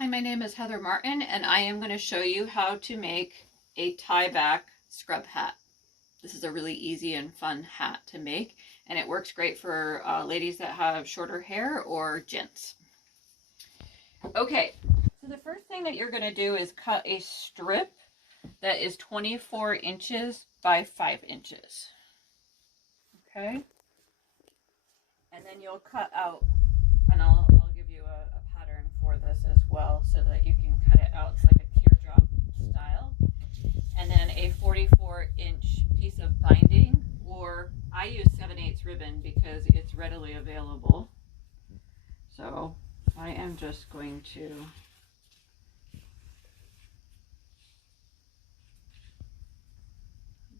Hi, my name is Heather Martin, and I am going to show you how to make a tie back scrub hat. This is a really easy and fun hat to make, and it works great for ladies that have shorter hair or gents. Okay, so the first thing that you're going to do is cut a strip that is 24 inches by 5 inches. Okay, and then you'll cut out, and I'll give you a pattern for this as well so that you can cut it out. It's like a teardrop style. And then a 44-inch piece of binding, or I use 7/8 ribbon because it's readily available. So I am just going to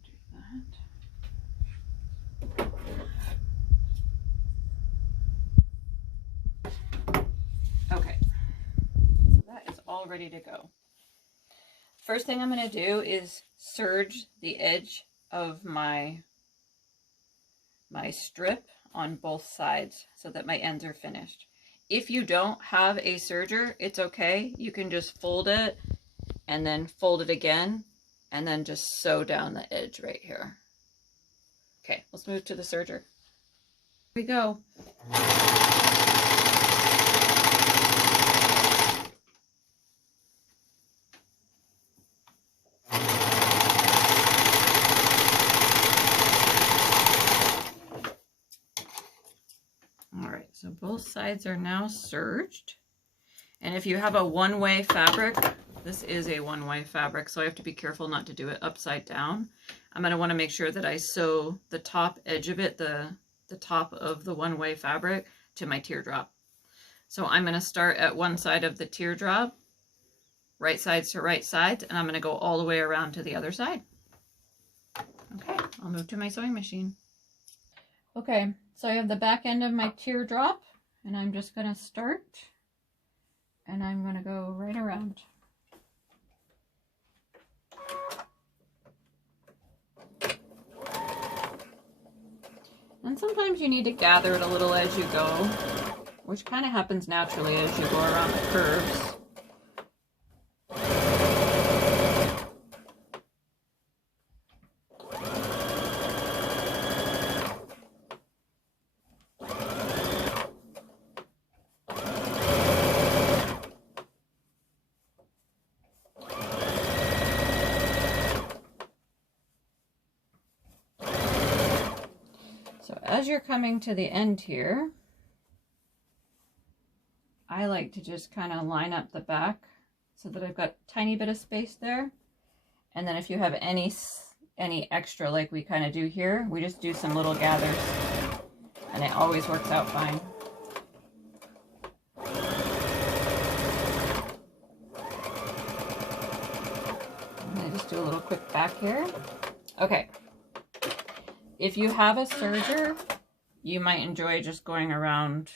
do that. Okay, so that is all ready to go. First thing I'm going to do is serge the edge of my strip on both sides so that my ends are finished. If you don't have a serger, it's okay. You can just fold it and then fold it again and then just sew down the edge right here. Okay, let's move to the serger. Here we go. So both sides are now serged. And if you have a one-way fabric, this is a one-way fabric, so I have to be careful not to do it upside down. I'm going to want to make sure that I sew the top edge of it, the top of the one-way fabric, to my teardrop. So I'm going to start at one side of the teardrop, right sides to right sides, and I'm going to go all the way around to the other side. Okay, I'll move to my sewing machine. Okay, so I have the back end of my teardrop, and I'm just going to start, and I'm going to go right around. And sometimes you need to gather it a little as you go, which kind of happens naturally as you go around the curves. So as you're coming to the end here, I like to just kind of line up the back so that I've got a tiny bit of space there. And then if you have any extra like we kind of do here, we just do some little gathers and it always works out fine. I'm going to just do a little quick back here. Okay. If you have a serger, you might enjoy just going around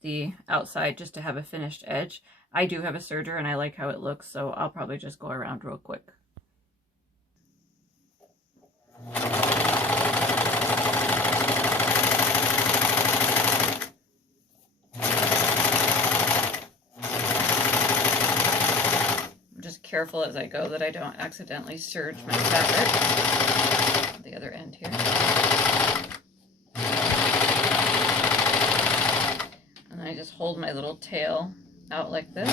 the outside just to have a finished edge. I do have a serger and I like how it looks, so I'll probably just go around real quick. I'm just careful as I go that I don't accidentally serge my fabric. The other end here. And I just hold my little tail out like this.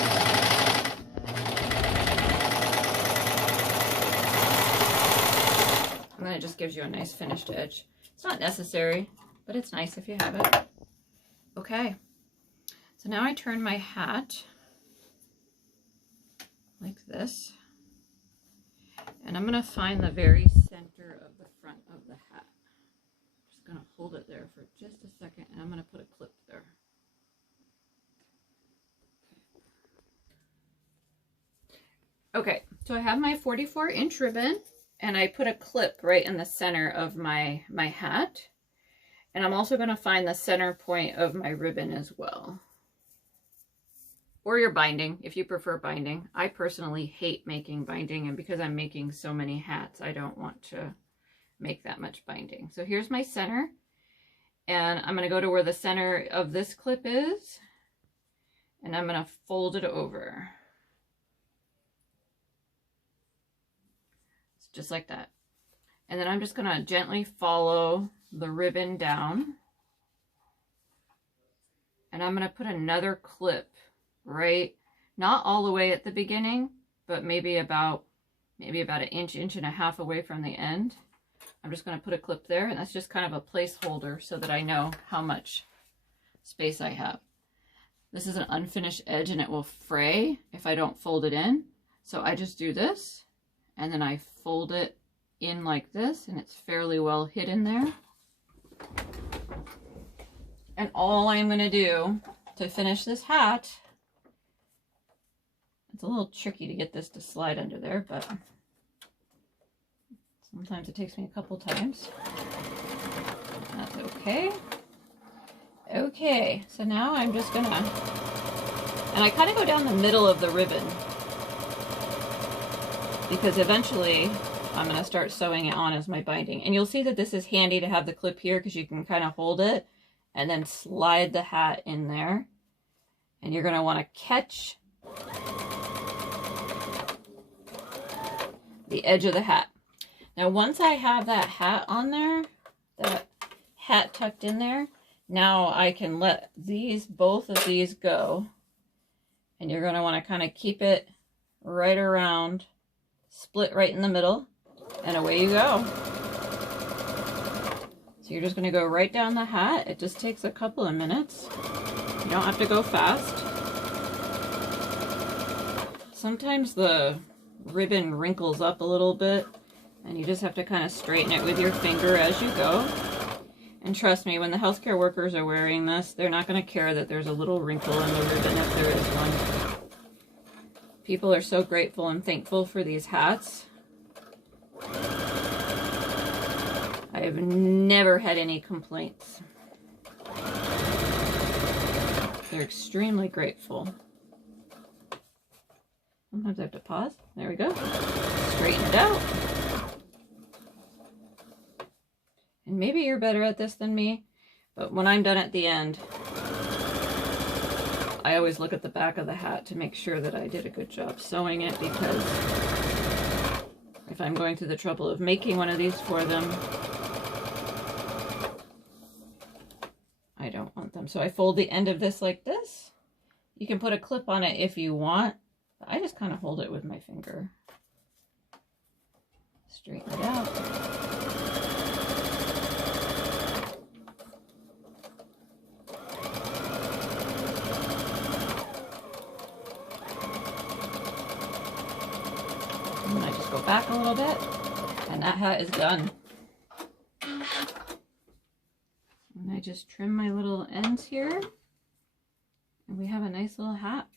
And then it just gives you a nice finished edge. It's not necessary, but it's nice if you have it. Okay, so now I turn my hat like this. And I'm going to find the very center of the front of the hat. I'm just going to hold it there for just a second, and I'm going to put a clip there. Okay, so I have my 44-inch ribbon, and I put a clip right in the center of my hat. And I'm also going to find the center point of my ribbon as well. Or your binding, if you prefer binding. I personally hate making binding, and because I'm making so many hats, I don't want to make that much binding. So here's my center, and I'm going to go to where the center of this clip is, and I'm going to fold it over. Just like that. And then I'm just going to gently follow the ribbon down. And I'm going to put another clip right, not all the way at the beginning, but maybe about an inch and a half away from the end. I'm just going to put a clip there, and that's just kind of a placeholder so that I know how much space I have. This is an unfinished edge and it will fray if I don't fold it in. So I just do this and then I fold it in like this, and it's fairly well hidden there. And all I'm going to do to finish this hat, it's a little tricky to get this to slide under there, but sometimes it takes me a couple times. That's okay. Okay, so now I'm just gonna, and I kind of go down the middle of the ribbon because eventually I'm going to start sewing it on as my binding. And you'll see that this is handy to have the clip here because you can kind of hold it and then slide the hat in there. And you're going to want to catch the edge of the hat. Now once I have that hat on there, that hat tucked in there, now I can let both of these go. And you're going to want to kind of keep it right around, split right in the middle, and away you go. So you're just going to go right down the hat. It just takes a couple of minutes. You don't have to go fast. Sometimes the ribbon wrinkles up a little bit, and you just have to kind of straighten it with your finger as you go. And trust me, when the healthcare workers are wearing this, they're not going to care that there's a little wrinkle in the ribbon if there is one. People are so grateful and thankful for these hats. I've never had any complaints. They're extremely grateful. Sometimes I have to pause. There we go. Straighten it out. And maybe you're better at this than me, but when I'm done at the end, I always look at the back of the hat to make sure that I did a good job sewing it, because if I'm going through the trouble of making one of these for them, I don't want them. So I fold the end of this like this. You can put a clip on it if you want. I just kind of hold it with my finger. Straighten it out. And I just go back a little bit, and that hat is done. And I just trim my little ends here, and we have a nice little hat.